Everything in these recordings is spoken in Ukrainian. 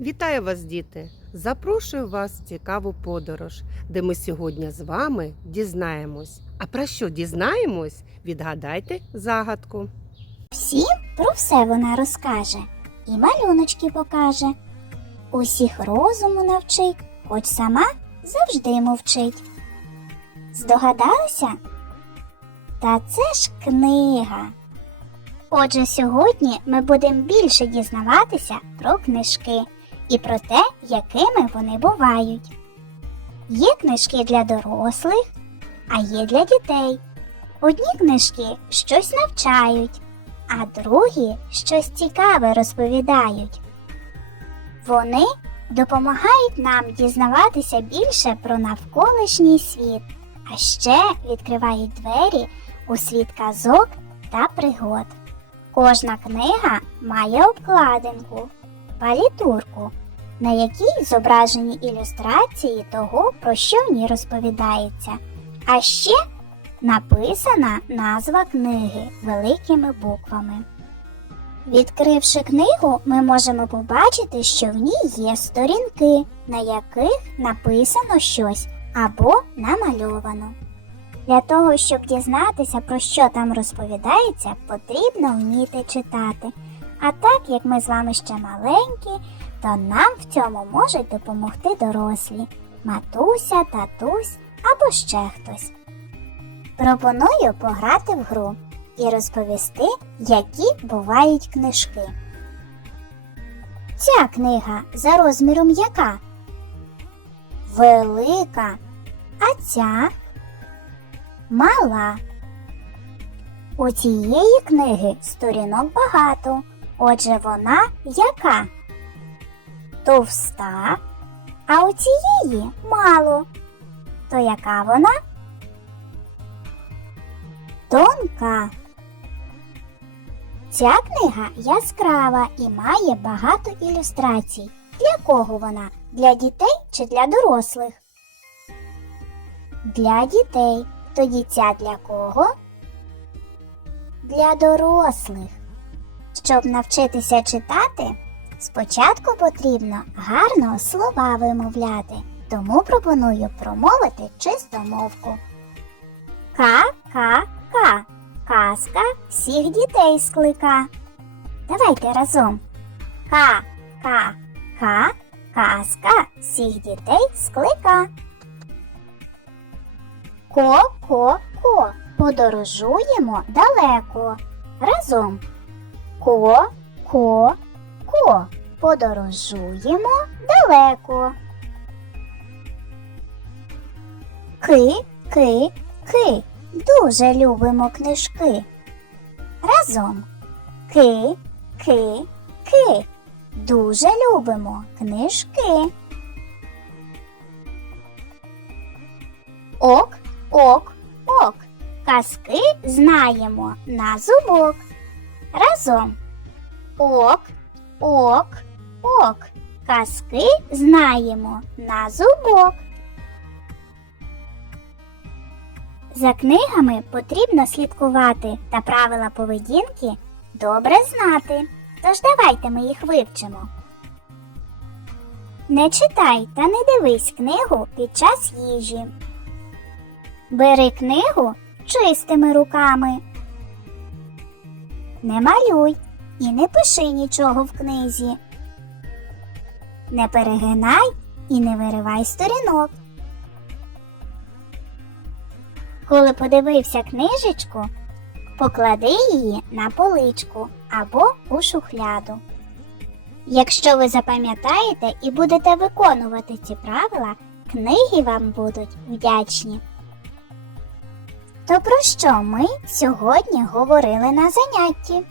Вітаю вас, діти! Запрошую вас в цікаву подорож, де ми сьогодні з вами дізнаємось. А про що дізнаємось? Відгадайте загадку. Всім про все вона розкаже і малюночки покаже. Усіх розуму навчить, хоч сама завжди мовчить. Здогадалися? Та це ж книга. Отже, сьогодні ми будемо більше дізнаватися про книжки і про те, якими вони бувають. Є книжки для дорослих, а є для дітей. Одні книжки щось навчають, а другі щось цікаве розповідають. Вони допомагають нам дізнаватися більше про навколишній світ, а ще відкривають двері у світ казок та пригод. Кожна книга має обкладинку, палітурку, на якій зображені ілюстрації того, про що в ній розповідається. А ще написана назва книги великими буквами. Відкривши книгу, ми можемо побачити, що в ній є сторінки, на яких написано щось або намальовано. Для того, щоб дізнатися, про що там розповідається, потрібно вміти читати. А так як ми з вами ще маленькі, то нам в цьому можуть допомогти дорослі матуся, татусь або ще хтось. Пропоную пограти в гру і розповісти, які бувають книжки. Ця книга за розміром яка? Велика, а ця мала. У цієї книги сторінок багато. Отже, вона яка? Товста, а у цієї мало. То яка вона? Тонка. Ця книга яскрава і має багато ілюстрацій. Для кого вона? Для дітей чи для дорослих? Для дітей. Тоді ця для кого? Для дорослих. Щоб навчитися читати, спочатку потрібно гарно слова вимовляти, тому пропоную промовити чистомовку. Ка-ка-ка. Казка всіх дітей склика. Давайте разом. Ка-ка-ка. Казка всіх дітей склика. Ко-ко-ко. Подорожуємо далеко. Разом. Ко-ко-ко. Подорожуємо далеко. Ки-ки-ки. Дуже любимо книжки. Разом. Ки, ки, ки. Дуже любимо книжки. Ок, ок, ок. Казки знаємо на зубок. Разом. Ок, ок, ок. Казки знаємо на зубок. За книгами потрібно слідкувати та правила поведінки добре знати. Тож давайте ми їх вивчимо. Не читай та не дивись книгу під час їжі. Бери книгу чистими руками. Не малюй і не пиши нічого в книзі. Не перегинай і не виривай сторінок. Коли подивився книжечку, поклади її на поличку або у шухляду. Якщо ви запам'ятаєте і будете виконувати ці правила, книги вам будуть вдячні. То про що ми сьогодні говорили на занятті?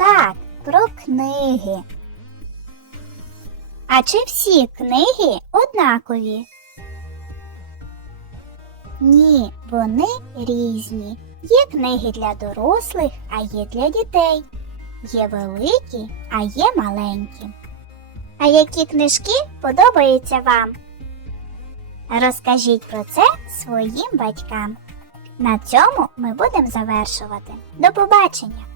Так, про книги. А чи всі книги однакові? Ні, вони різні. Є книги для дорослих, а є для дітей. Є великі, а є маленькі. А які книжки подобаються вам? Розкажіть про це своїм батькам. На цьому ми будемо завершувати. До побачення!